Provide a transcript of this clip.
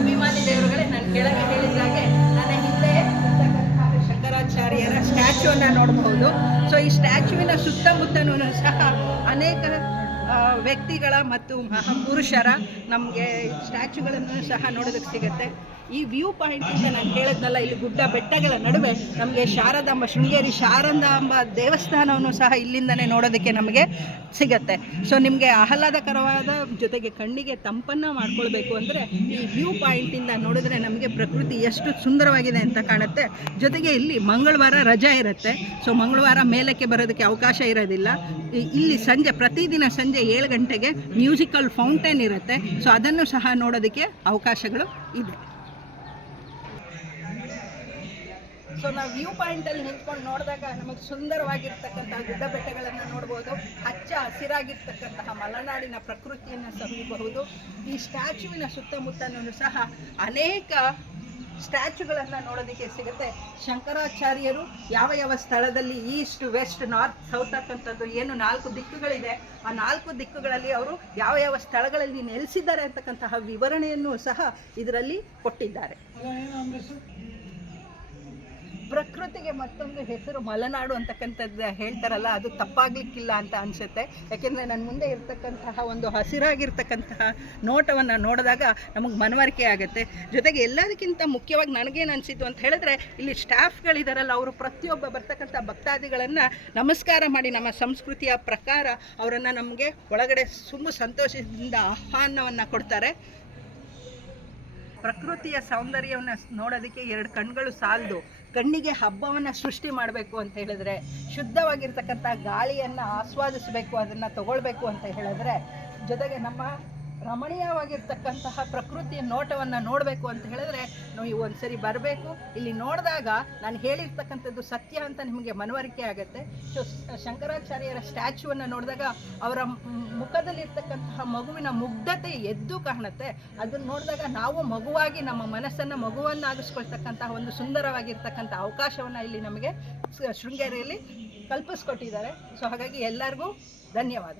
ಅಭಿಮಾನಿ ದೇವರುಗಳೇ, ನಾನು ಕೆಳಗೆ ಹೇಳಿದಾಗೆ ನನ್ನ ಹಿಂದೆ ಶಂಕರಾಚಾರ್ಯರ ಸ್ಟ್ಯಾಚ್ಯೂವನ್ನು ನೋಡಬಹುದು. ಸೊ ಈ ಸ್ಟ್ಯಾಚ್ಯೂವಿನ ಸುತ್ತಮುತ್ತನೂ ಸಹ ಅನೇಕ ವ್ಯಕ್ತಿಗಳ ಮತ್ತು ಮಹಾಪುರುಷರ ನಮಗೆ ಸ್ಟ್ಯಾಚ್ಯೂಗಳನ್ನು ಸಹ ನೋಡೋದಕ್ಕೆ ಸಿಗುತ್ತೆ. ಈ ವ್ಯೂ ಪಾಯಿಂಟಿಂದ ನಾನು ಹೇಳಿದ್ನಲ್ಲ, ಇಲ್ಲಿ ಗುಡ್ಡ ಬೆಟ್ಟಗಳ ನಡುವೆ ನಮಗೆ ಶಾರದಾಂಬ, ಶೃಂಗೇರಿ ಶಾರದಾಂಬ ದೇವಸ್ಥಾನವನ್ನು ಸಹ ಇಲ್ಲಿಂದನೇ ನೋಡೋದಕ್ಕೆ ನಮಗೆ ಸಿಗತ್ತೆ. ಸೊ ನಿಮಗೆ ಆಹ್ಲಾದಕರವಾದ ಜೊತೆಗೆ ಕಣ್ಣಿಗೆ ತಂಪನ್ನು ಮಾಡ್ಕೊಳ್ಬೇಕು ಅಂದರೆ ಈ ವ್ಯೂ ಪಾಯಿಂಟಿಂದ ನೋಡಿದ್ರೆ ನಮಗೆ ಪ್ರಕೃತಿ ಎಷ್ಟು ಸುಂದರವಾಗಿದೆ ಅಂತ ಕಾಣುತ್ತೆ. ಜೊತೆಗೆ ಇಲ್ಲಿ ಮಂಗಳವಾರ ರಜೆ ಇರುತ್ತೆ. ಸೊ ಮಂಗಳವಾರ ಮೇಲಕ್ಕೆ ಬರೋದಕ್ಕೆ ಅವಕಾಶ ಇರೋದಿಲ್ಲ. ಇಲ್ಲಿ ಸಂಜೆ ಪ್ರತಿದಿನ ಸಂಜೆ 7 ಗಂಟೆಗೆ ಮ್ಯೂಸಿಕಲ್ ಫೌಂಟೇನ್ ಇರುತ್ತೆ. ಸೊ ಅದನ್ನು ಸಹ ನೋಡೋದಕ್ಕೆ ಅವಕಾಶಗಳು ಇದೆ. ಸೊ ನಾವು ವ್ಯೂ ಪಾಯಿಂಟಲ್ಲಿ ನಿಂತ್ಕೊಂಡು ನೋಡಿದಾಗ ನಮಗೆ ಸುಂದರವಾಗಿರ್ತಕ್ಕಂತಹ ಗುಡ್ಡ ಬೆಟ್ಟಗಳನ್ನು ನೋಡ್ಬೋದು. ಹಚ್ಚ ಹಸಿರಾಗಿರ್ತಕ್ಕಂತಹ ಮಲೆನಾಡಿನ ಪ್ರಕೃತಿಯನ್ನು ಸವಿಯಬಹುದು. ಈ ಸ್ಟ್ಯಾಚ್ಯೂವಿನ ಸುತ್ತಮುತ್ತಲೂ ಸಹ ಅನೇಕ ಸ್ಟ್ಯಾಚ್ಯೂಗಳನ್ನು ನೋಡೋದಕ್ಕೆ ಸಿಗುತ್ತೆ. ಶಂಕರಾಚಾರ್ಯರು ಯಾವ ಯಾವ ಸ್ಥಳದಲ್ಲಿ ಈಸ್ಟ್, ವೆಸ್ಟ್, ನಾರ್ತ್, ಸೌತ್ ಅಂತಕ್ಕಂಥದ್ದು ಏನು 4 ದಿಕ್ಕುಗಳಿದೆ, ಆ 4 ದಿಕ್ಕುಗಳಲ್ಲಿ ಅವರು ಯಾವ ಯಾವ ಸ್ಥಳಗಳಲ್ಲಿ ನೆಲೆಸಿದ್ದಾರೆ ಅಂತಕ್ಕಂತಹ ವಿವರಣೆಯನ್ನು ಸಹ ಇದರಲ್ಲಿ ಕೊಟ್ಟಿದ್ದಾರೆ. ಪ್ರಕೃತಿಗೆ ಮತ್ತೊಂದು ಹೆಸರು ಮಲೆನಾಡು ಅಂತಕ್ಕಂಥದ್ದು ಹೇಳ್ತಾರಲ್ಲ, ಅದು ತಪ್ಪಾಗಲಿಕ್ಕಿಲ್ಲ ಅಂತ ಅನಿಸುತ್ತೆ. ಯಾಕೆಂದರೆ ನನ್ನ ಮುಂದೆ ಇರ್ತಕ್ಕಂತಹ ಒಂದು ಹಸಿರಾಗಿರ್ತಕ್ಕಂತಹ ನೋಟವನ್ನು ನೋಡಿದಾಗ ನಮಗೆ ಮನವರಿಕೆ ಆಗುತ್ತೆ. ಜೊತೆಗೆ ಎಲ್ಲದಕ್ಕಿಂತ ಮುಖ್ಯವಾಗಿ ನನಗೇನು ಅನಿಸಿತು ಅಂತ ಹೇಳಿದ್ರೆ, ಇಲ್ಲಿ ಸ್ಟಾಫ್ಗಳಿದಾರಲ್ಲ, ಅವರು ಪ್ರತಿಯೊಬ್ಬ ಬರ್ತಕ್ಕಂಥ ಭಕ್ತಾದಿಗಳನ್ನು ನಮಸ್ಕಾರ ಮಾಡಿ ನಮ್ಮ ಸಂಸ್ಕೃತಿಯ ಪ್ರಕಾರ ಅವರನ್ನು ನಮಗೆ ಒಳಗಡೆ ಸಂತೋಷದಿಂದ ಆಹ್ವಾನವನ್ನು ಕೊಡ್ತಾರೆ. ಪ್ರಕೃತಿಯ ಸೌಂದರ್ಯವನ್ನು ನೋಡೋದಕ್ಕೆ 2 ಕಣ್ಗಳು ಸಾಲದು. ಕಣ್ಣಿಗೆ ಹಬ್ಬವನ್ನು ಸೃಷ್ಟಿ ಮಾಡಬೇಕು ಅಂತ ಹೇಳಿದ್ರೆ, ಶುದ್ಧವಾಗಿರ್ತಕ್ಕಂಥ ಗಾಳಿಯನ್ನು ಆಸ್ವಾದಿಸಬೇಕು, ಅದನ್ನು ತಗೊಳ್ಬೇಕು ಅಂತ ಹೇಳಿದ್ರೆ, ಜೊತೆಗೆ ನಮ್ಮ ರಮಣೀಯವಾಗಿರ್ತಕ್ಕಂತಹ ಪ್ರಕೃತಿಯ ನೋಟವನ್ನು ನೋಡಬೇಕು ಅಂತ ಹೇಳಿದ್ರೆ ನೀವು ಒಂದ್ಸರಿ ಬರಬೇಕು. ಇಲ್ಲಿ ನೋಡಿದಾಗ ನಾನು ಹೇಳಿರ್ತಕ್ಕಂಥದ್ದು ಸತ್ಯ ಅಂತ ನಿಮಗೆ ಮನವರಿಕೆ ಆಗುತ್ತೆ. ಸೊ ಶಂಕರಾಚಾರ್ಯರ ಸ್ಟ್ಯಾಚ್ಯೂವನ್ನು ನೋಡಿದಾಗ ಅವರ ಮುಖದಲ್ಲಿರ್ತಕ್ಕಂತಹ ಮಗುವಿನ ಮುಗ್ಧತೆ ಎದ್ದು ಕಾಣುತ್ತೆ. ಅದನ್ನು ನೋಡಿದಾಗ ನಾವು ಮಗುವಾಗಿ ನಮ್ಮ ಮನಸ್ಸನ್ನು ಮಗುವನ್ನಾಗಿಸ್ಕೊಳ್ತಕ್ಕಂತಹ ಒಂದು ಸುಂದರವಾಗಿರ್ತಕ್ಕಂಥ ಅವಕಾಶವನ್ನು ಇಲ್ಲಿ ನಮಗೆ ಶೃಂಗೇರಿಯಲ್ಲಿ ಕಲ್ಪಿಸ್ಕೊಟ್ಟಿದ್ದಾರೆ. ಸೊ ಹಾಗಾಗಿ ಎಲ್ಲರಿಗೂ ಧನ್ಯವಾದ.